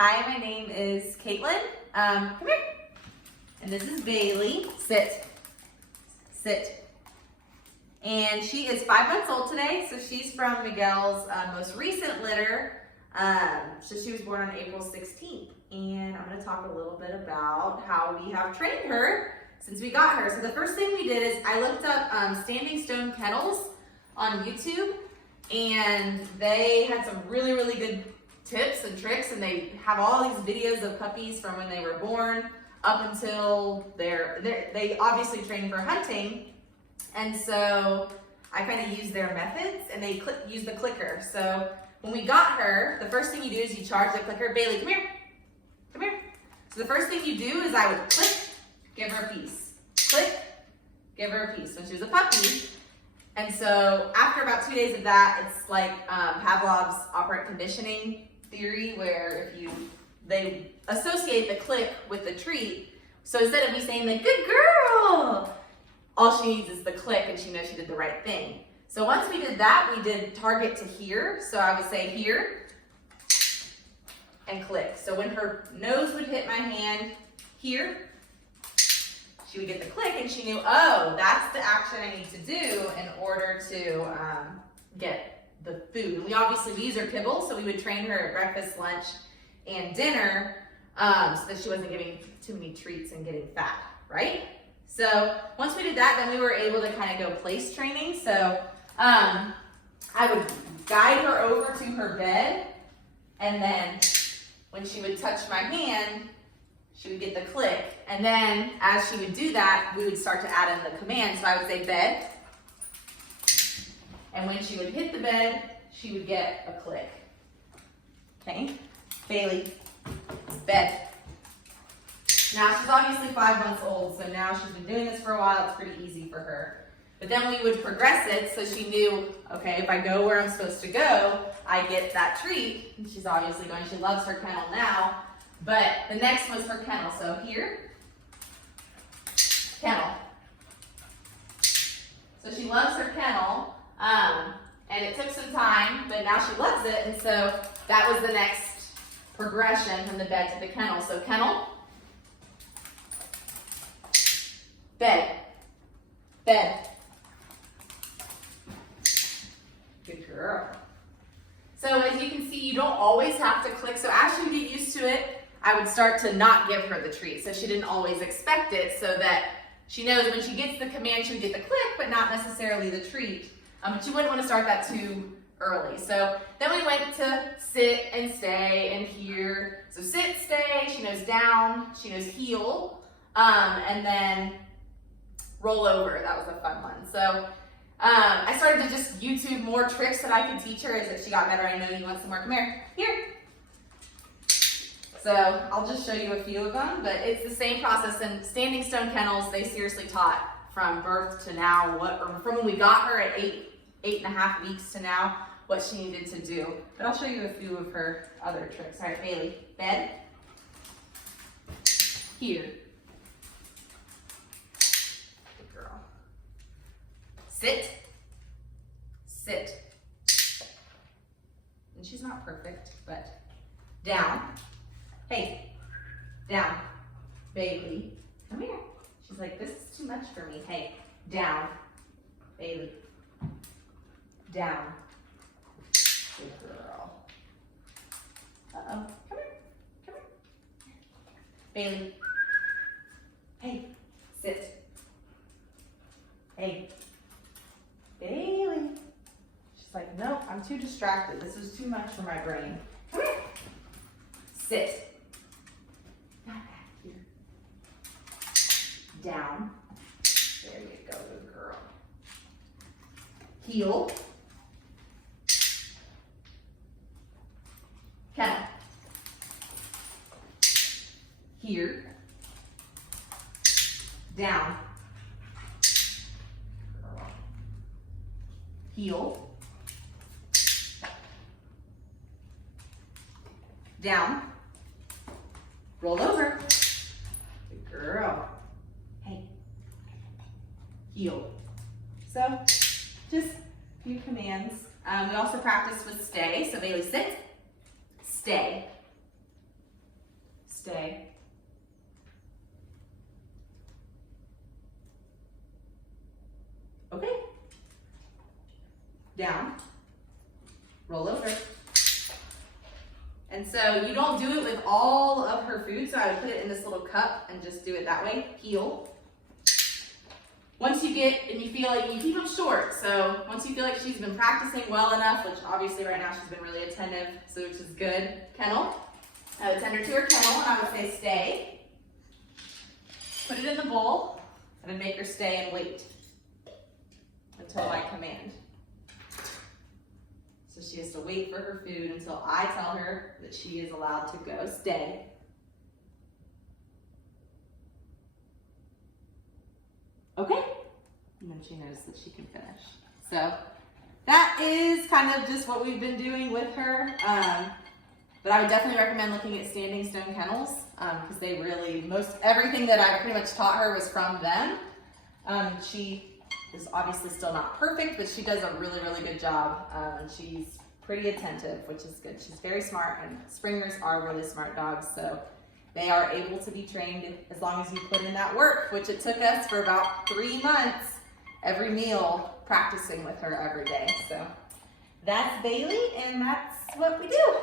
Hi, my name is Caitlin. Come here. And this is Bailey. Sit. Sit. And she is 5 months old today, so she's from Miguel's most recent litter. So she was born on April 16th. And I'm going to talk a little bit about how we have trained her since we got her. So the first thing we did is I looked up Standing Stone Kennels on YouTube, and they had some really, really good tips and tricks, and they have all these videos of puppies from when they were born up until they obviously train for hunting. And so I kind of used their methods, and they use the clicker. So when we got her, the first thing you do is you charge the clicker. Bailey, come here. Come here. So the first thing you do is I would click, give her a piece. Click, give her a piece when she was a puppy. And so after about 2 days of that, it's like Pavlov's operant conditioning theory, where they associate the click with the treat. So instead of me saying like, good girl, all she needs is the click and she knows she did the right thing. So once we did that, we did target to here. So I would say here and click. So when her nose would hit my hand here, she would get the click and she knew, oh, that's the action I need to do in order to get the food. And we obviously use her kibble, so we would train her at breakfast, lunch, and dinner so that she wasn't getting too many treats and getting fat, right? So once we did that, then we were able to kind of go place training. So I would guide her over to her bed, and then when she would touch my hand, she would get the click. And then as she would do that, we would start to add in the command. So I would say bed. And when she would hit the bed, she would get a click. Okay, Bailey, bed. Now she's obviously 5 months old, so now she's been doing this for a while. It's pretty easy for her. But then we would progress it so she knew, okay, if I go where I'm supposed to go, I get that treat. And she's obviously going, she loves her kennel now. But the next was her kennel. So here, kennel. So she loves her kennel, and it took some time, but now she loves it. And so that was the next progression from the bed to the kennel. So kennel, bed, bed. Good girl. So as you can see, you don't always have to click. So as she get used to it, I would start to not give her the treat, so she didn't always expect it, so that she knows when she gets the command, she would get the click, but not necessarily the treat. But you wouldn't want to start that too early. So then we went to sit and stay and here. So sit, stay, she knows down, she knows heel, and then roll over. That was a fun one. So I started to just YouTube more tricks that I could teach her as she got better. I know you want some more. Come here. Here. So I'll just show you a few of them, but it's the same process. In Standing Stone Kennels, they seriously taught from birth to now, or from when we got her at 8.5 weeks to now, what she needed to do. But I'll show you a few of her other tricks. All right, Bailey, bed. Here. Good girl. Sit. Sit. And she's not perfect, but down. Hey, down. Bailey, come here. She's like, this is too much for me. Hey, down. Bailey, down. Good girl. Uh-oh, come here, come here. Bailey, hey, sit. Hey, Bailey. She's like, nope, I'm too distracted. This is too much for my brain. Come here. Sit. Here. Down. There you go, good girl. Heel. Kennel. Here. Down. Heel. Down. Roll over. Good girl. Hey. Heel. So just a few commands. We also practice with stay. So Bailey, sit, stay. stay. Okay. Down. Roll over. And so you don't do it with all of her food, so I would put it in this little cup and just do it that way. Heel. Once you get, and you feel like, you keep them short, so once you feel like she's been practicing well enough, which obviously right now she's been really attentive, so which is good. Kennel. I would send her to her kennel and I would say stay. Put it in the bowl and then make her stay and wait until I command. So she has to wait for her food until I tell her that she is allowed to go stay. Okay, and then she knows that she can finish. So that is kind of just what we've been doing with her. But I would definitely recommend looking at Standing Stone Kennels because they really, everything that I pretty much taught her was from them. She is obviously still not perfect, but she does a really, really good job. And she's pretty attentive, which is good. She's very smart, and Springers are really smart dogs, so they are able to be trained as long as you put in that work, which it took us for about 3 months, every meal, practicing with her every day. So that's Bailey, and that's what we do.